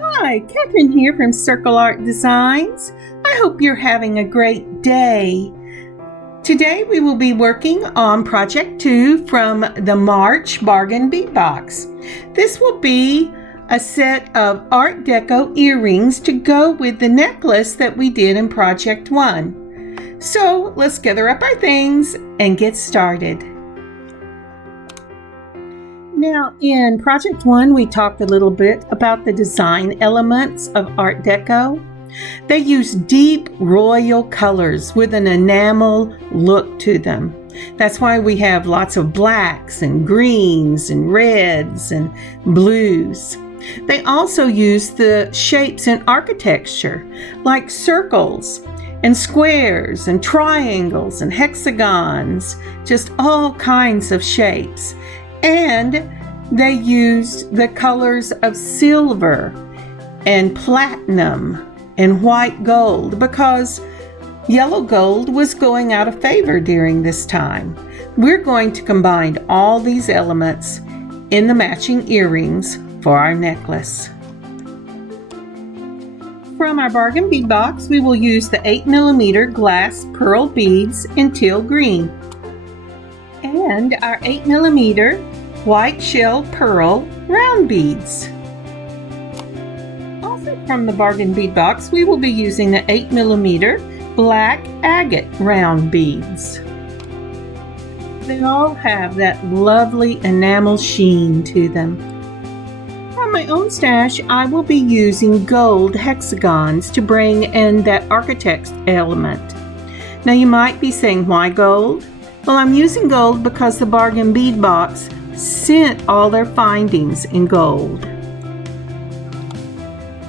Hi, Catherine here from Circle Art Designs. I hope you're having a great day. Today we will be working on Project 2 from the March Bargain Bead Box. This will be a set of Art Deco earrings to go with the necklace that we did in Project 1. So let's gather up our things and get started. Now, in Project 1, we talked a little bit about the design elements of Art Deco. They use deep royal colors with an enamel look to them. That's why we have lots of blacks and greens and reds and blues. They also use the shapes in architecture, like circles and squares and triangles and hexagons, just all kinds of shapes. And they used the colors of silver and platinum and white gold because yellow gold was going out of favor during this time. We're going to combine all these elements in the matching earrings for our necklace. From our bargain bead box, we will use the 8mm glass pearl beads in teal green and our 8mm white shell pearl round beads. Also from the bargain bead box, we will be using the 8mm black agate round beads. They all have that lovely enamel sheen to them. From my own stash, I will be using gold hexagons to bring in that architect's element. Now you might be saying, why gold? Well, I'm using gold because the bargain bead box sent all their findings in gold.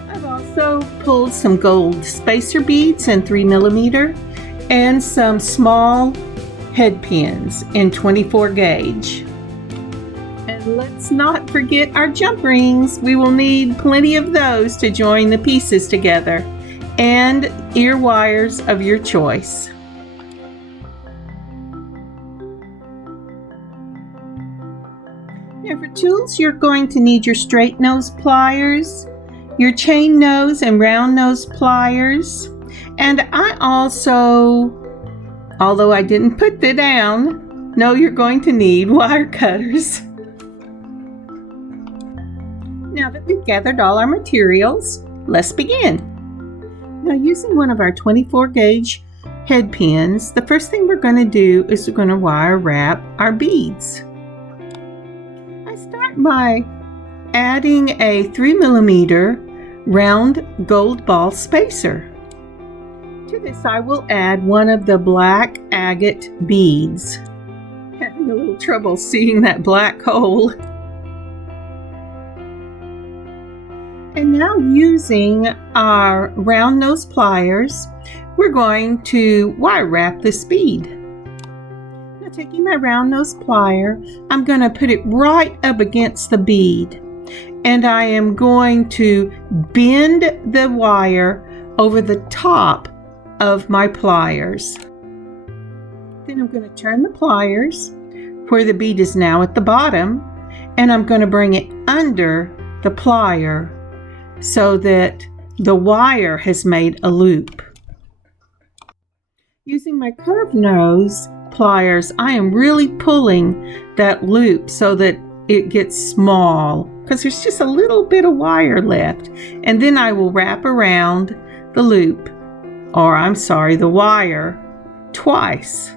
I've also pulled some gold spacer beads in 3mm and some small head pins in 24 gauge. And let's not forget our jump rings. We will need plenty of those to join the pieces together, and ear wires of your choice. Now for tools, you're going to need your straight nose pliers, your chain nose and round nose pliers, and I also, although I didn't put that down, know you're going to need wire cutters. Now that we've gathered all our materials, let's begin. Now using one of our 24 gauge head pins, the first thing we're going to do is we're going to wire wrap our beads. By adding a 3mm round gold ball spacer. To this I will add one of the black agate beads. Having a little trouble seeing that black hole. And now using our round nose pliers, we're going to wire wrap this bead. Taking my round nose plier, I'm going to put it right up against the bead, and I am going to bend the wire over the top of my pliers. Then I'm going to turn the pliers where the bead is now at the bottom, and I'm going to bring it under the plier so that the wire has made a loop. Using my curved nose pliers, I am really pulling that loop so that it gets small because there's just a little bit of wire left, and then I will wrap around the loop, or I'm sorry, the wire twice.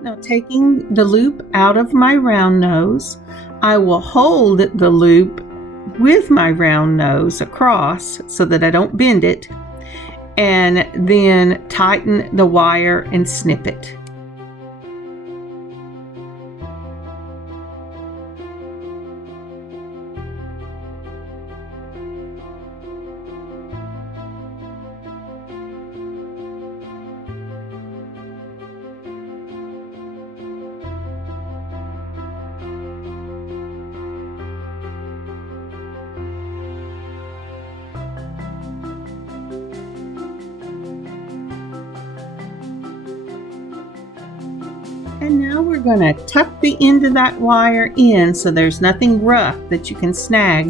Now taking the loop out of my round nose, I will hold the loop with my round nose across so that I don't bend it, and then tighten the wire and snip it. And now we're going to tuck the end of that wire in so there's nothing rough that you can snag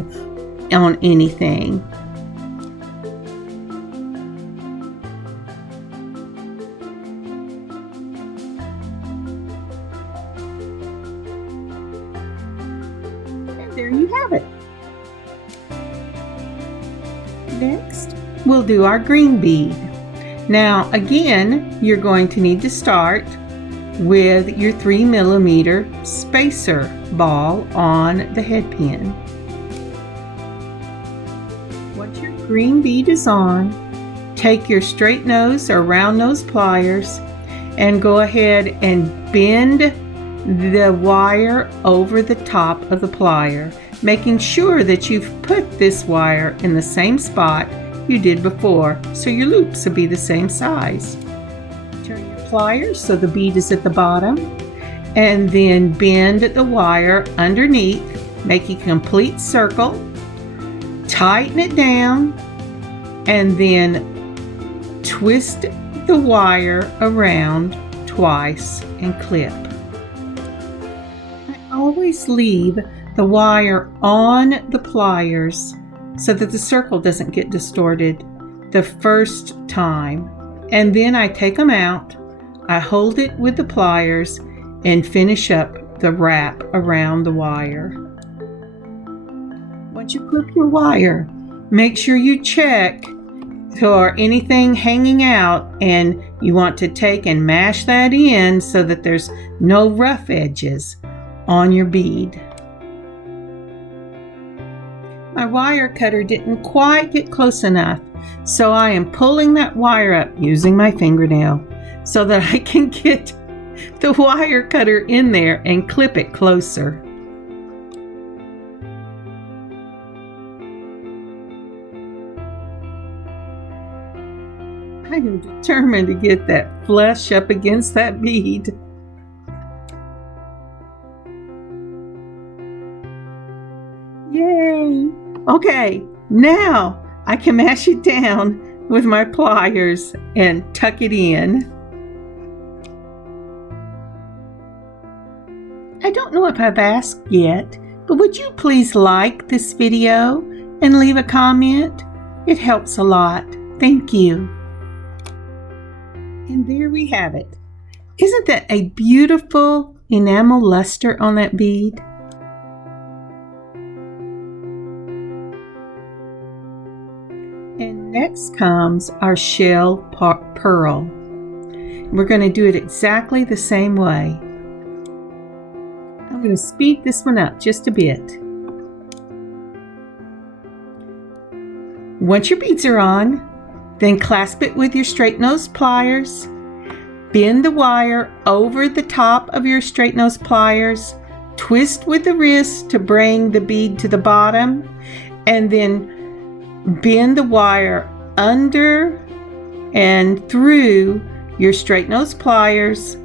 on anything. And there you have it. Next, we'll do our green bead. Now again, you're going to need to start with your 3mm spacer ball on the head pin. Once your green bead is on, take your straight nose or round nose pliers and go ahead and bend the wire over the top of the plier, making sure that you've put this wire in the same spot you did before, so your loops will be the same size. Turn your pliers so the bead is at the bottom, and then bend the wire underneath, make a complete circle, tighten it down, and then twist the wire around twice and clip. I always leave the wire on the pliers so that the circle doesn't get distorted the first time. And then I take them out, I hold it with the pliers and finish up the wrap around the wire. Once you clip your wire, make sure you check for anything hanging out, and you want to take and mash that in so that there's no rough edges on your bead. My wire cutter didn't quite get close enough, so I am pulling that wire up using my fingernail so that I can get the wire cutter in there and clip it closer. I am determined to get that flush up against that bead. Yay! Okay, now I can mash it down with my pliers and tuck it in. I don't know if I've asked yet, but would you please like this video and leave a comment? It helps a lot. Thank you. And there we have it. Isn't that a beautiful enamel luster on that bead? And next comes our shell pearl. We're going to do it exactly the same way. I'm going to speed this one up just a bit. Once your beads are on, then clasp it with your straight nose pliers. Bend the wire over the top of your straight nose pliers. Twist with the wrist to bring the bead to the bottom, and then bend the wire under and through your straight nose pliers.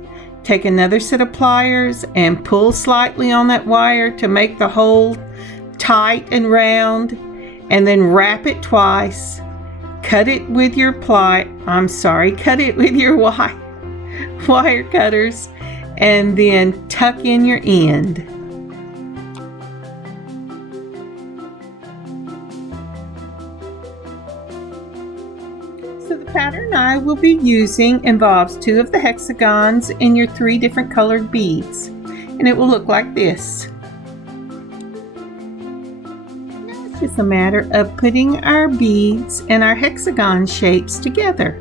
Take another set of pliers and pull slightly on that wire to make the hole tight and round, and then wrap it twice. Cut it with your wire cutters, and then tuck in your end. So the pattern I will be using involves 2 of the hexagons in your 3 different colored beads, and it will look like this. Now it's just a matter of putting our beads and our hexagon shapes together.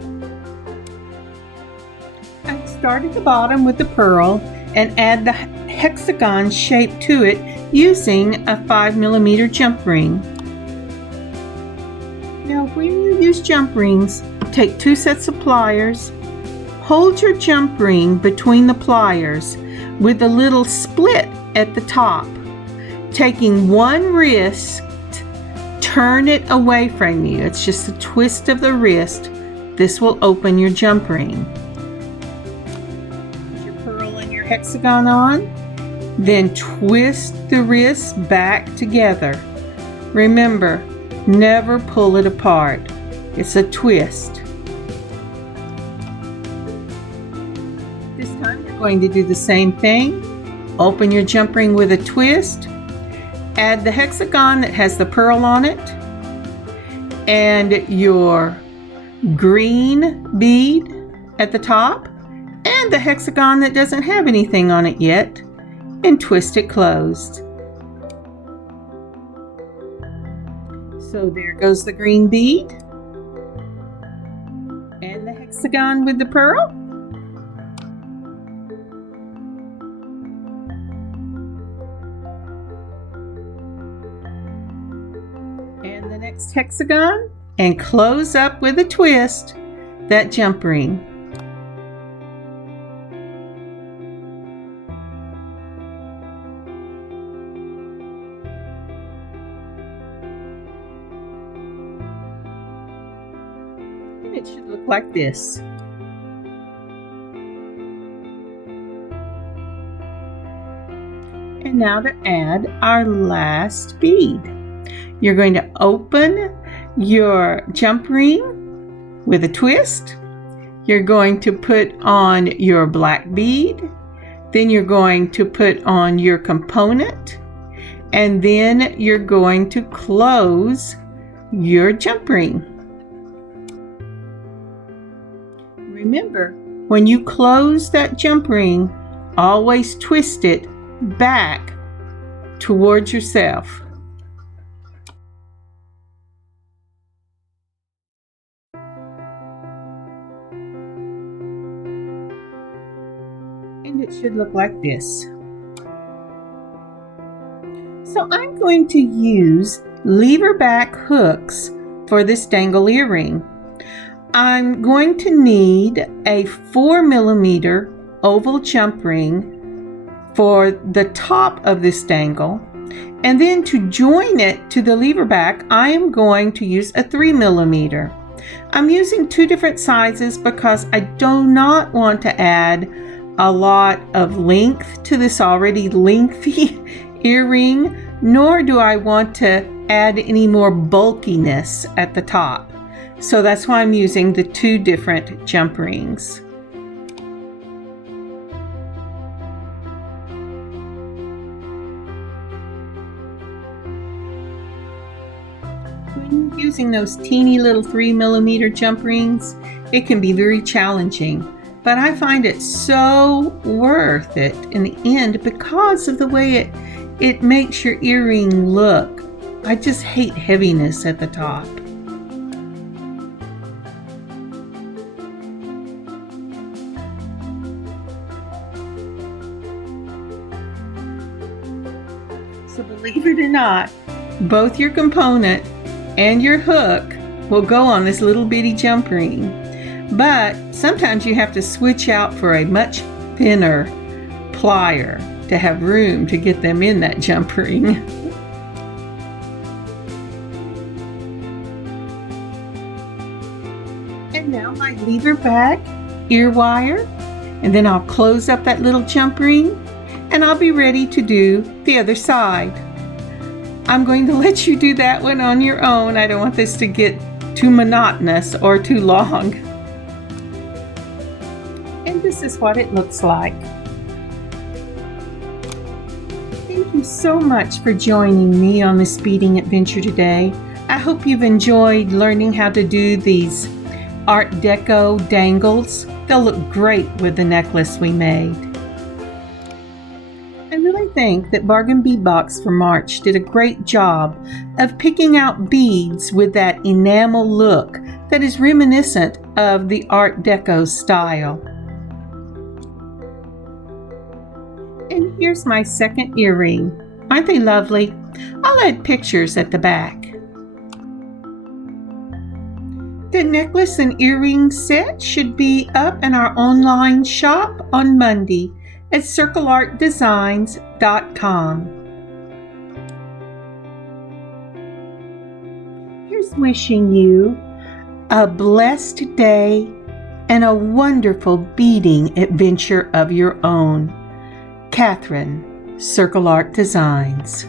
I start at the bottom with the pearl and add the hexagon shape to it using a 5mm jump ring. Now when you use jump rings, take 2 sets of pliers, hold your jump ring between the pliers with a little split at the top. Taking one wrist, turn it away from you. It's just a twist of the wrist. This will open your jump ring. Put your pearl and your hexagon on, then twist the wrist back together. Remember, never pull it apart. It's a twist. This time you're going to do the same thing. Open your jump ring with a twist. Add the hexagon that has the pearl on it and your green bead at the top and the hexagon that doesn't have anything on it yet, and twist it closed. So there goes the green bead and the hexagon with the pearl. And the next hexagon, and close up with a twist that jump ring. And it should look like this. And now to add our last bead. You're going to open your jump ring with a twist. You're going to put on your black bead. Then you're going to put on your component. And then you're going to close your jump ring. Remember, when you close that jump ring, always twist it back towards yourself. And it should look like this. So I'm going to use leverback hooks for this dangle earring. I'm going to need a 4mm oval jump ring for the top of this dangle, and then to join it to the leverback I am going to use a 3mm. I'm using two different sizes because I do not want to add a lot of length to this already lengthy earring, nor do I want to add any more bulkiness at the top. So that's why I'm using the two different jump rings. When you're using those teeny little 3mm jump rings, it can be very challenging. But I find it so worth it in the end because of the way it makes your earring look. I just hate heaviness at the top. So believe it or not, both your component and your hook will go on this little bitty jump ring. But sometimes you have to switch out for a much thinner plier to have room to get them in that jump ring. And now my leverback ear wire, and then I'll close up that little jump ring and I'll be ready to do the other side. I'm going to let you do that one on your own. I don't want this to get too monotonous or too long. And this is what it looks like. Thank you so much for joining me on this beading adventure today. I hope you've enjoyed learning how to do these Art Deco dangles. They'll look great with the necklace we made. I really think that Bargain Bead Box for March did a great job of picking out beads with that enamel look that is reminiscent of the Art Deco style. And here's my second earring. Aren't they lovely? I'll add pictures at the back. The necklace and earring set should be up in our online shop on Monday at circleartdesigns.com. Here's wishing you a blessed day and a wonderful beading adventure of your own. Catherine, Circle Art Designs.